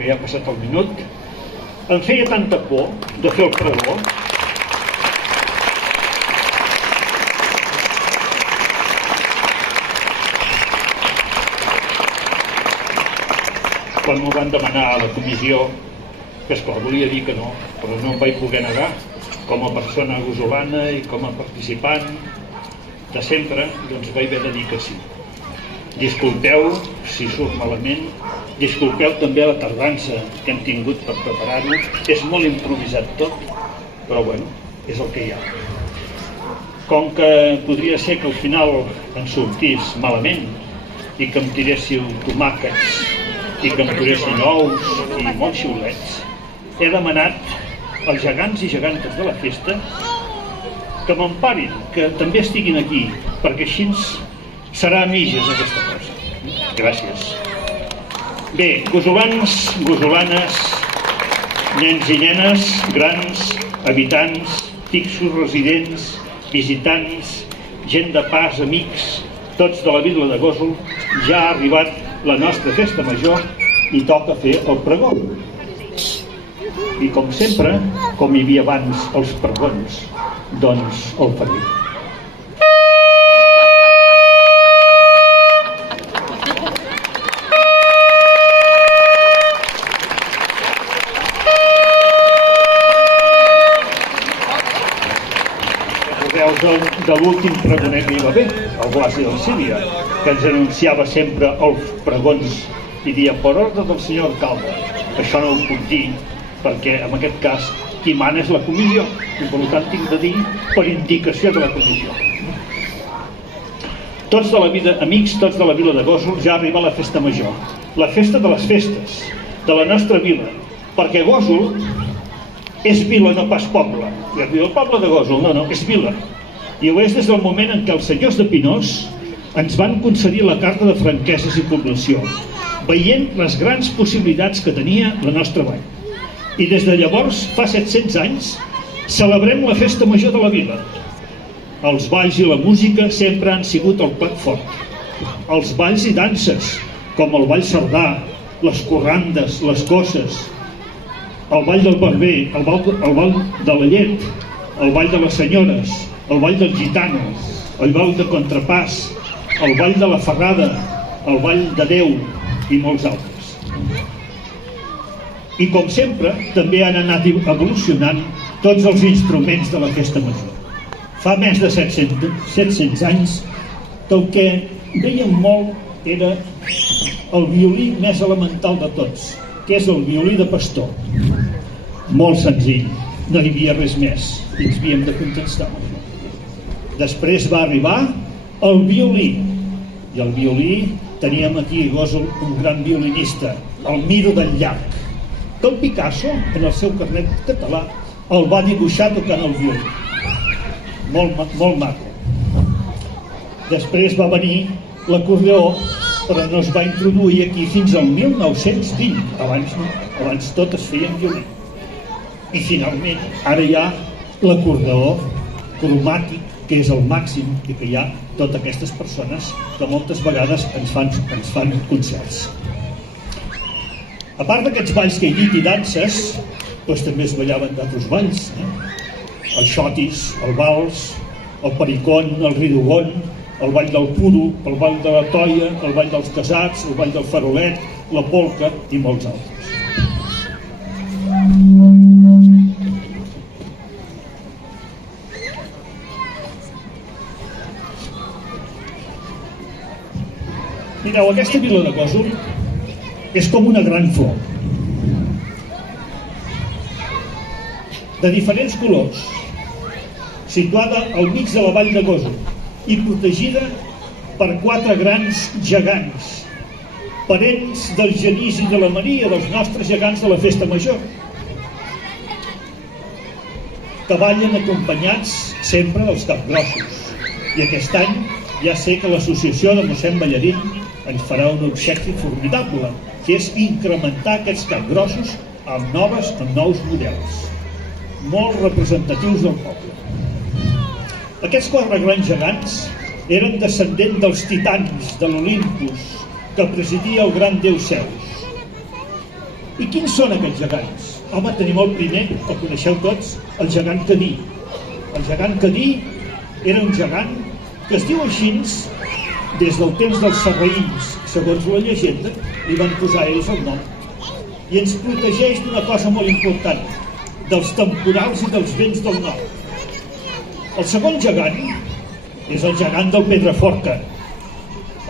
que ja ha passat el minut, em feia tanta por de fer el pregó quan m'ho van demanar a la comissió, que esclar, volia dir que no, però no em vaig poder negar, com a persona gosolana i com a participant de sempre, doncs vaig haver de dir que sí. Disculpeu si surt malament, disculpeu també la tardança que hem tingut per preparar-ho, és molt improvisat tot, però bueno, és el que hi ha. Com que podria ser que al final en sortís malament i que em tiréssiu tomàquets i que em tiressin ous i molts xiulets, he demanat als gegants i gegantes de la festa que m'emparin, que també estiguin aquí, perquè així serà mitges aquesta cosa. Gràcies. Bé, gosolans, gosolanes, nens i nenes, grans, habitants, fixos, residents, visitants, gent de pas, amics, tots de la vila de Gósol, ja ha arribat la nostra festa major i toca fer el pregó. I com sempre, com hi havia abans els pregons, doncs el faré. De l'últim pregoner que hi va haver, el Blasi del Síria, que ens anunciava sempre els pregons i dia per ordre del senyor alcalde. Això no ho puc dir perquè en aquest cas qui mana és la comissió i per tant tinc de dir per indicació de la comissió. Tots de la vida, amics, tots de la vila de Gósol, ja arriba la festa major, la festa de les festes, de la nostra vila, perquè Gósol és vila, no pas poble. El poble de Gósol, no, és vila. I ho és des del moment en què els senyors de Pinós ens van concedir la carta de franqueses i població, veient les grans possibilitats que tenia la nostra vall. I des de llavors, fa 700 anys, celebrem la festa major de la vila. Els balls i la música sempre han sigut el plat fort. Els balls i danses, com el ball sardà, les corrandes, les cosses, el ball del barber, el ball de la llet, el ball de les senyores, el ball del gitano, el ball de contrapàs, el ball de la ferrada, el ball de Déu i molts altres. I com sempre, també han anat evolucionant tots els instruments de la festa major. Fa més de 700 anys que el que veiem molt era el violí més elemental de tots, que és el violí de pastor. Molt senzill, no hi havia res més i ens havíem de contestar. Després va arribar el violí, i el violí teníem aquí a Gósol un gran violinista, el Miro del Llac, que el Picasso, en el seu carnet català, el va dibuixar tocant el violí. Molt maco. Després va venir l'acordeó, però no es va introduir aquí fins al 1920. Abans tot es feia en violí. I finalment, ara hi ha l'acordeó cromàtic, que és el màxim, i que hi ha totes aquestes persones que moltes vegades ens fan concerts. A part d'aquests balls que he dit i danses, doncs també es ballaven d'altres balls, el xotis, el vals, el pericón, el ridogón, el ball del puro, el ball de la toia, el ball dels casats, el ball del farolet, la polca i molts altres. Mireu, aquesta vila de Gósol és com una gran flor, de diferents colors, situada al mig de la vall de Gósol i protegida per 4 grans gegants, parents del Genís i de la Maria, dels nostres gegants de la festa major, que ballen acompanyats sempre dels capgrossos. I aquest any ja sé que l'associació de mossèn Ballarín ens farà un obsequi formidable, que és incrementar aquests capgrossos amb nous models, molt representatius del poble. Aquests 4 grans gegants eren descendents dels titans de l'Olympus que presidia el gran déu Zeus. I quins són aquests gegants? Home, tenim el primer, el coneixeu tots, el gegant Cadí. El gegant Cadí era un gegant que es diu així des del temps dels sarraïns, segons la llegenda, li van posar ells el nom. I ens protegeix d'una cosa molt important, dels temporals i dels vents del nord. El segon gegant és el gegant del Pedraforca.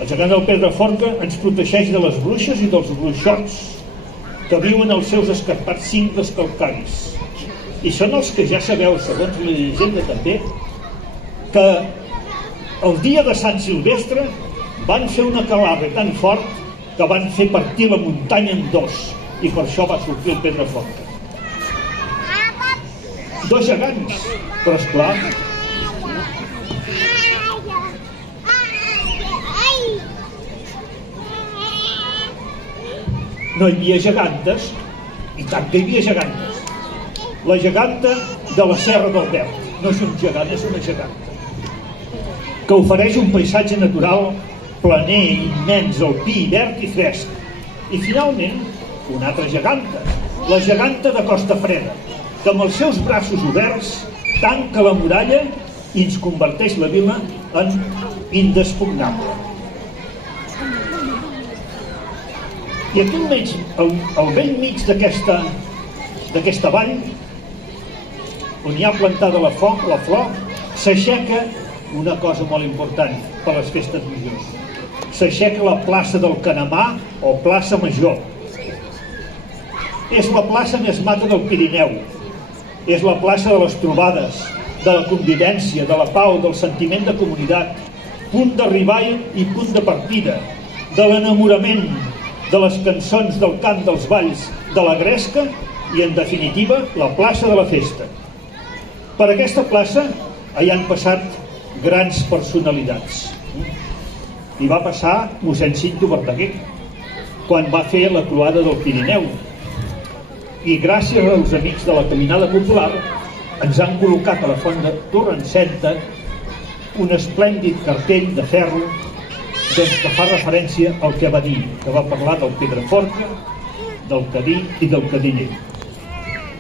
El gegant del Pedraforca ens protegeix de les bruixes i dels bruixots que viuen als seus escarpats cingles calcaris. I són els que ja sabeu, segons la llegenda també, que el dia de Sant Silvestre van fer una calarra tan fort que van fer partir la muntanya en dos, i per això va sortir el Pedraforca. Dos gegants, però esclar, no hi havia gegantes, i tant que hi havia gegantes. La geganta de la Serra del Verd, no és un gegant, és una geganta, que ofereix un paisatge natural planer, immens, alpí, verd i fresc. I finalment, una altra geganta, la geganta de Costa Freda, que amb els seus braços oberts tanca la muralla i ens converteix la vila en indespugnable. I aquí al vell mig d'aquesta vall, on hi ha plantada la flor, s'aixeca una cosa molt important per les festes majors. S'aixeca la plaça del Canamà o plaça Major. És la plaça més maca del Pirineu. És la plaça de les trobades, de la convivència, de la pau, del sentiment de comunitat, punt d'arribada i punt de partida, de l'enamorament, de les cançons, del cant, dels balls, de la gresca i, en definitiva, la plaça de la festa. Per aquesta plaça hi han passat grans personalitats. Hi va passar mossèn Cinto Verdaguer, quan va fer la croada del Pirineu. I gràcies als amics de la Caminada Popular ens han col·locat a la font de Torrencenta un esplèndid cartell de ferro que fa referència al que va dir, que va parlar del Pedraforca, del Cadí i del Cadinell.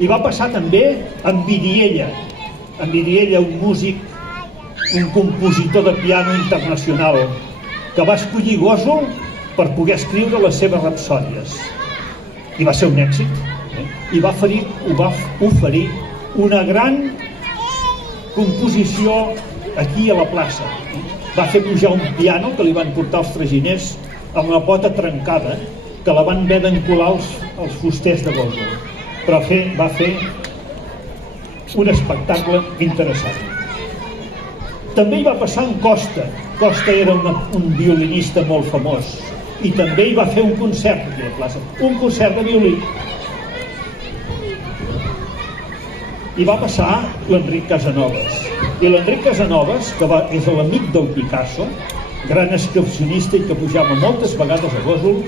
I va passar també amb Vidiella, un músic, un compositor de piano internacional, que va escollir Gósol per poder escriure les seves rapsòdies. I va ser un èxit. I va oferir una gran composició aquí a la plaça. Va fer pujar un piano que li van portar els traginers amb la pota trencada, que la van haver d'encolar els fusters de Gósol. Però va fer un espectacle interessant. També hi va passar en Costa. Costa era un violinista molt famós i també hi va fer un concert aquí a la plaça, un concert de violí. I va passar l'Enric Casanovas. I l'Enric Casanovas, que és l'amic del Picasso, gran excursionista i que pujava moltes vegades a Gósol,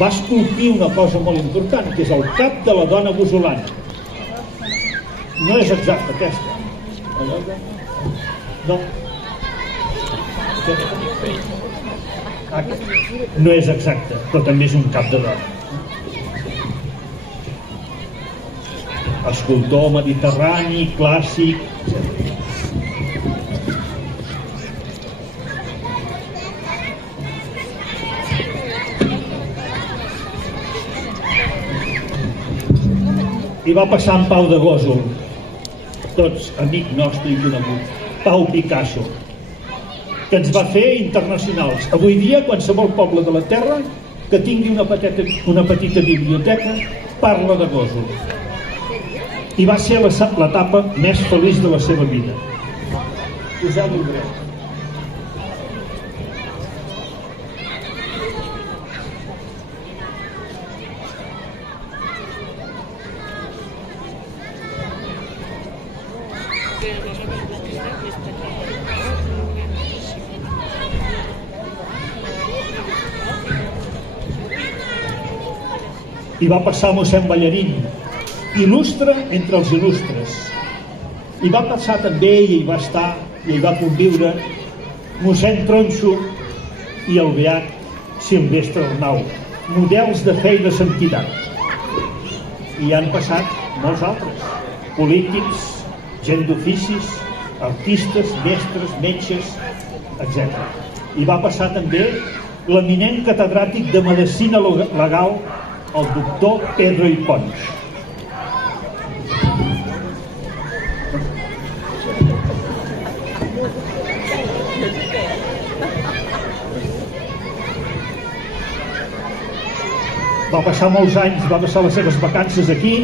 va esculpir una cosa molt important, que és el cap de la dona gosolana. No és exacte aquesta. No. No és exacte, però també és un cap de dona. Escultor mediterrani, clàssic, etc. I va passar en Pau de Gósol, tots amic nostre i conegut, Pau Picasso, que ens va fer internacionals. Avui dia, qualsevol poble de la terra que tingui una petita biblioteca parla de Gósol. I va ser l'etapa més feliç de la seva vida. Poseu-ho dret. I va passar mossèn Ballarín, il·lustre entre els il·lustres. I va passar també, i hi va estar, i hi va conviure, mossèn Tronxo i el beat Silvestre Arnau, models de fe i de santietat. hi han passat molts altres, polítics, gent d'oficis, artistes, mestres, metges, etc. I va passar també l'eminent catedràtic de Medicina Legal, el doctor Pedro I. Pons. Va passar molts anys, va passar les seves vacances aquí,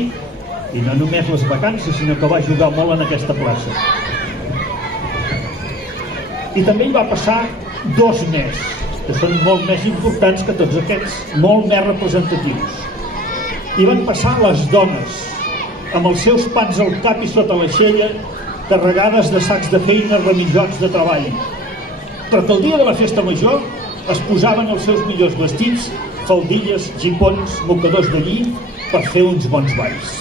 i no només les vacances, sinó que va jugar molt en aquesta plaça. I també hi va passar 2 més, que són molt més importants que tots aquests, molt més representatius. Hi van passar les dones, amb els seus pans al cap i sota l'aixella, carregades de sacs de feina, remillots de treball. Perquè el dia de la festa major es posaven els seus millors vestits, faldilles, gipons, mocadors de lli, per fer uns bons balls.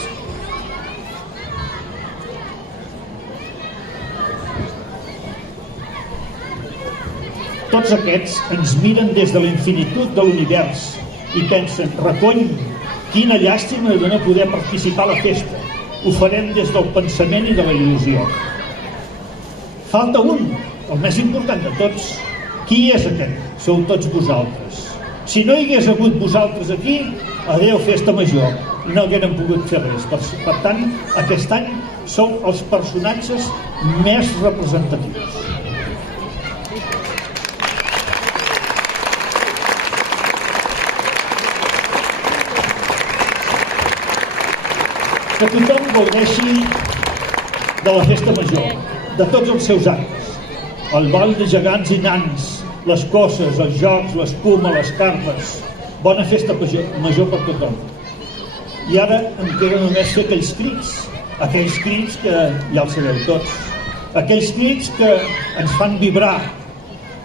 Tots aquests ens miren des de la infinitud de l'univers i pensen, recony, quina llàstima de no poder participar a la festa. Ho farem des del pensament i de la il·lusió. Falta un, el més important de tots. Qui és aquest? Sou tots vosaltres. Si no hi hagués hagut vosaltres aquí, adeu festa major, no haguérem pogut fer res. Per tant, aquest any sou els personatges més representatius. Que tothom gaudeixi de la festa major, de tots els seus actes, el ball de gegants i nans, les cosses, els jocs, l'espuma, les cartes. Bona festa major per tothom. I ara em queda només fer aquells crits que ja els sabeu tots, aquells crits que ens fan vibrar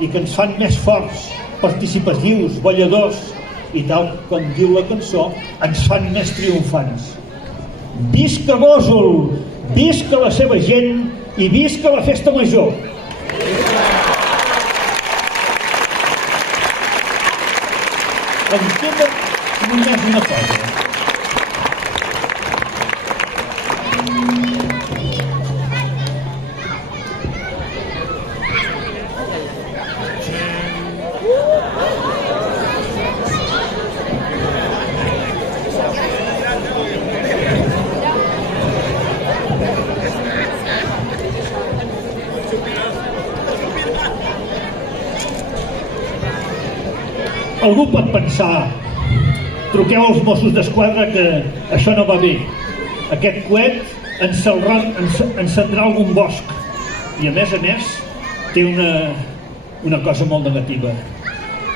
i que ens fan més forts, participatius, balladors i tal com diu la cançó, ens fan més triomfants. Visca Gósol, visca la seva gent i visca la festa major! Em queda només una cosa. Algú pot pensar, truqueu als Mossos d'Esquadra que això no va bé. Aquest coet encendrà algun bosc. I a més, té una cosa molt negativa.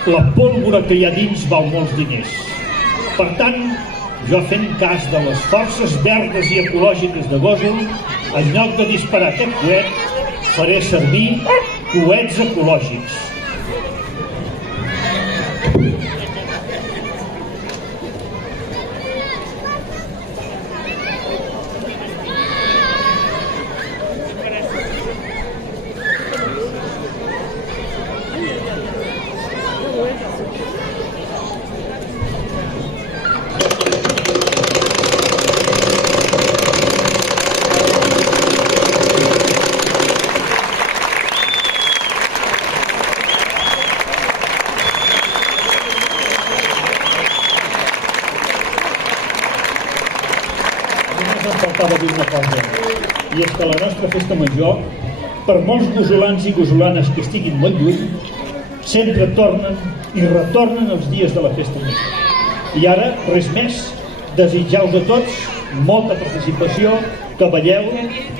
La pólvora que hi ha dins val molts diners. Per tant, jo fent cas de les forces verdes i ecològiques de Gósol, en lloc de disparar aquest coet, faré servir coets ecològics. Em faltava dir una cosa, i és que la nostra festa major, per molts gosolans i gosolanes que estiguin molt lluny, sempre tornen i retornen els dies de la festa major. I ara, res més, desitjar-vos a tots molta participació, que balleu,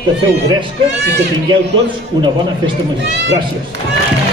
que feu gresca i que tingueu tots una bona festa major. Gràcies.